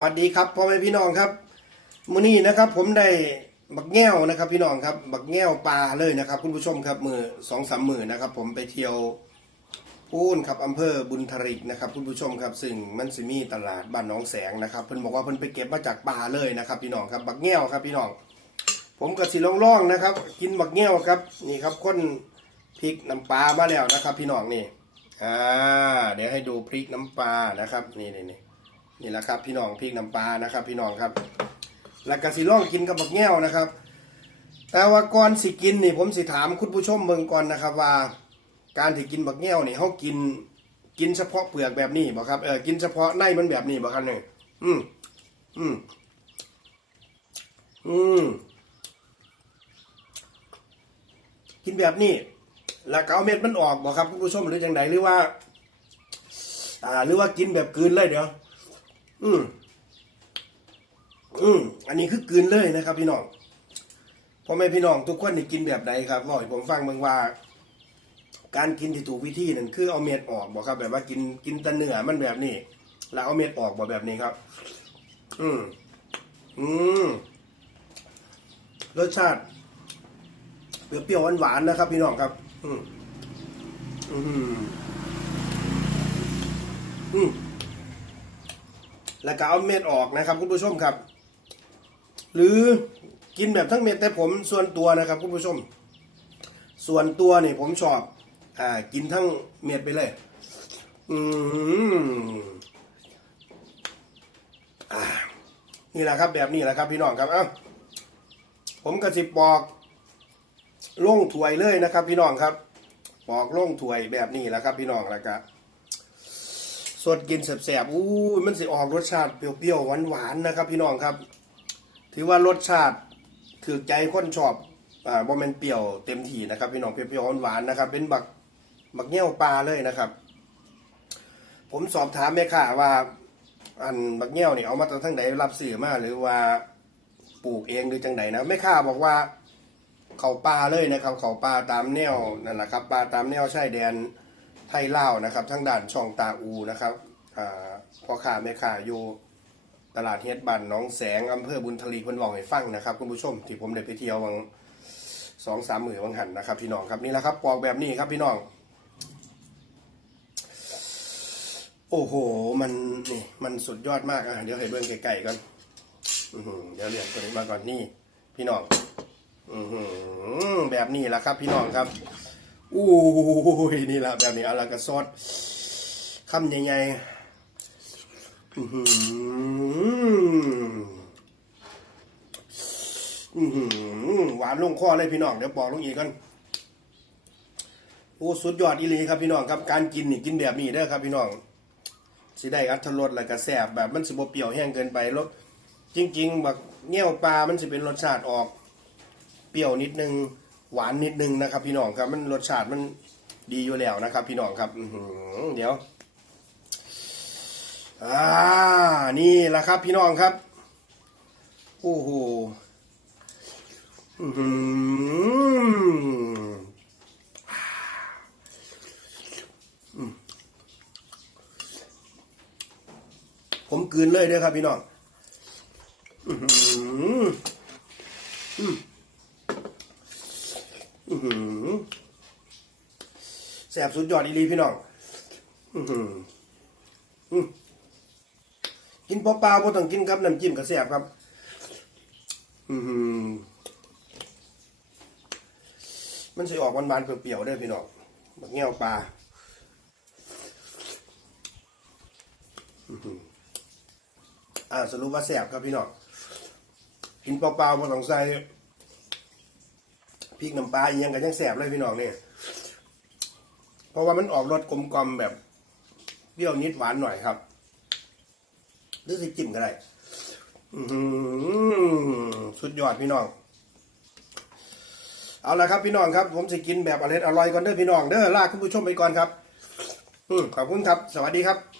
สวัสดีครับพ่อแม่พี่น้องครับมื้อนี้นะครับผมได้บักแง้วนะครับพี่น้องครับบักแง้วปลาเลยนะครับ คุณผู้ชมครับมือสองสามมือนะครับ ผมไปเที่ยวพูนครับอำเภอบุญทริกนะครับ คุณผู้ชมครับซึ่งมันสิมีตลาดบ้านหนองแสงนะครับเพิ่นบอกว่าเพิ่นไปเก็บมาจากป่าเลยนะครับพี่น้องครับบักแง้วครับพี่น้อง ผมก็สิลองล่องๆนะครับ กินบักแง้วครับนี่ครับคนพริกน้ำปลามาแล้วนะครับ พี่น้องนี่อ่าเดี๋ยวให้ดูพริกน้ำปลานะครับนี่นี่ นี่แหละครับ พี่น้องพริกน้ำปลานะครับ พี่น้องครับ แล้วก็สิล่องกินกับบักแง้วนะครับ แต่ว่าก่อนสิกินนี่ผมสิถามคุณผู้ชมเมืองก่อนนะครับ ว่า การที่กินบักแง้วนี่เขากินกินเฉพาะเปลือกแบบนี้บ่ครับเออกินเฉพาะในมันแบบนี้บ่ครับเนี่ยอืมอืมอืมกินแบบนี้ แล้วก็เอาเม็ดมันออกบ่ครับคุณผู้ชมหรือจังไดหรือว่า อ่า หรือว่ากินแบบกืนเลยเดี๋ยว อืมอืมอันนี้คือกืนเลยนะครับ พี่น้องพ่อแม่พี่น้องทุกคนนี่กินแบบใดครับบอกให้ผมฟังบิ่งว่า การกินที่ถูกวิธีนั่นคือเอาเม็ดออกบอกครับ แบบว่ากินกินแตะเนื้อมันแบบนี้ แล้วเอาเม็ดออกบอกแบบนี้ครับ อืมอืมรสชาติเปรี้ยวๆหวานๆนะครับ พี่น้องครับ อืมอืมอืม แล้วก็เอาเม็ดออกนะครับคุณผู้ชมครับ หรือกินแบบทั้งเม็ดแต่ผมส่วนตัวนะครับคุณผู้ชม ส่วนตัวเนี่ยผมชอบอ่ากินทั้งเม็ดไปเลย อืมอ่านี่แหละครับแบบนี้แหละครับพี่น้องครับเอ้าผมกระสิบปอกล่งถวยเลยนะครับ พี่น้องครับปอกล่งถวยแบบนี้แหละครับ พี่น้องแล้วก็ สดกินแสบๆอู้ยมันสิออกรสชาติเปรี้ยวๆหวานๆนะครับ พี่น้องครับ ถือว่ารสชาติถือใจคนชอบอ่าบ่แม่นเปรี้ยวเต็มที่นะครับ พี่น้องเปรี้ยวๆหวานๆนะครับ เป็นบักบักเงี้ยวปลาเลยนะครับ ผมสอบถามแม่ค้าว่า อันบักเงี้ยวนี่เอามาจากทางไหนรับซื้อมาหรือว่าปลูกเองหรือจังไหนนะแม่ค้าบอกว่าเขาปลาเลยนะครับ เขาปลาตามแนวนั่นแหละครับปลาตามแนวชายแดน ไทยเลานะครับทั้งด่านช่องตาอูนะครับพ่อค้าแม่ค้าอยู่ตลาดเฮ็ดบันน้องแสงอำเภอบุญทลีเพิ่นบอกให้ฟังนะครับคุณผู้ชมที่ผมได้ไปเที่ยววังสองสามหมื่นวังหันนะครับพี่น้องครับนี่แหละครับปอกแบบนี้ครับพี่น้อง โอ้โห มันนี่มันสุดยอดมากอะเดี๋ยวให้เบิ่งไกลๆก่อนเดี๋ยวเรียนตัวนี้มาก่อนนี่ พี่น้องอืแบบนี้แหละครับ พี่น้องครับ อู้ยนี่แหละแบบนี้เอาละกระซดคำใหญ่ๆอือหืออือหือหวานลงคอเลยพี่น้องเดี๋ยวบอกลงอีกกันโอ้สุดยอดอีหลีครับพี่น้องครับการกินนี่กินแบบนี้เด้อครับพี่น้องสิได้อัตรสแล้วก็แซ่บแบบมันสิบ่เปรี้ยวแห้งเกินไปรสจริงๆแบักเงี้ยวปลามันสิเป็นรสชาติออก เปรี้ยวนิดนึง หวานนิดนึงนะครับ พี่น้องครับมันรสชาติมันดีอยู่แล้วนะครับ พี่น้องครับอืเดี๋ยวอ่านี่แหละครับ พี่น้องครับโอ้โหผมกลืนเลยด้อครับ พี่น้องอือหืออื้อหือ แสบสุดยอดอีลีพี่น้องกินเปล่าๆบ่ต้องกินกับน้ำจิ้มก็แสบครับมันสิออกหวานๆเปรี้ยวๆเด้พี่น้องบักแง่วปลาอ่าสรุปว่าแสบครับพี่น้องกินเปล่าๆบ่ต้องใส่ พริกน้ำปลาอีกอยังกันยังแสบเลยพี่น้องเนี่ยเพราะว่ามันออกรสกลมกลมแบบเปรี้ยวนิดหวานหน่อยครับหรือสิจิ้มก็ได้สุดยอดพี่น้อง เอาละครับพี่น้องครับ ผมจะกินแบบอร่อยอร่อยก่อนเด้อพี่น้องเด้อลาคุณผู้ชมไปก่อนครับอืขอบคุณครับ สวัสดีครับ